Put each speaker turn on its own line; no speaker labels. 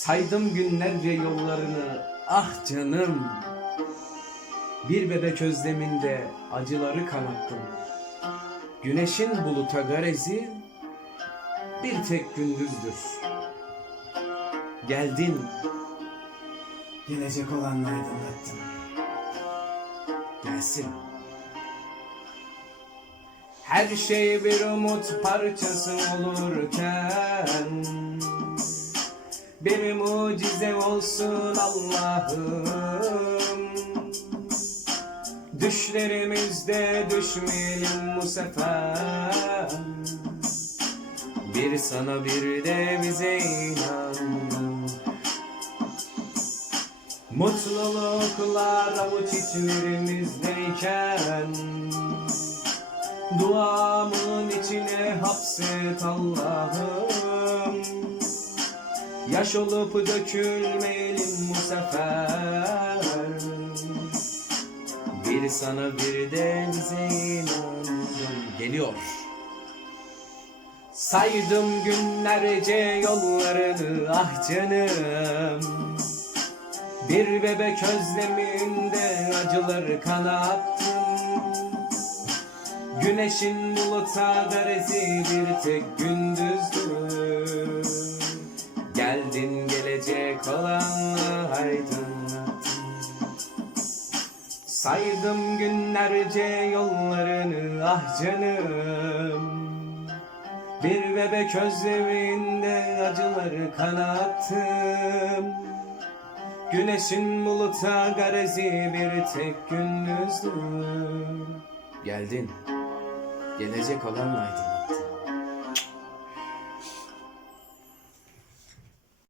Saydım günlerce yollarını. Ah canım. Bir bebek özleminde acıları kanattım. Güneşin buluta garezi bir tek gündüzdür. Geldin. Gelecek olanla aydınlattın Gelsin. Her şey bir umut parçası olurken Bir mucize olsun Allah'ım. Düşlerimizde düşmeyelim bu sefer. Bir sana bir de bize inan. Mutluluklar avuç içlerimizdeyken Duamın içine hapset Allah'ım Yaş olup dökülmeyelim bu sefer. Bir sana bir de inandım Geliyor. Saydım günlerce yollarını ah canım. Bir bebek özleminde acıları kanattım. Güneşin buluta garezi bir tek gündüzdü Gelecek olanla aydınlattın Saydım günlerce yollarını ah canım. Bir bebek özleminde acıları kanattım. Güneşin buluta garezi bir tek gündüzdü. Geldin. Gelecek olan aydınlat.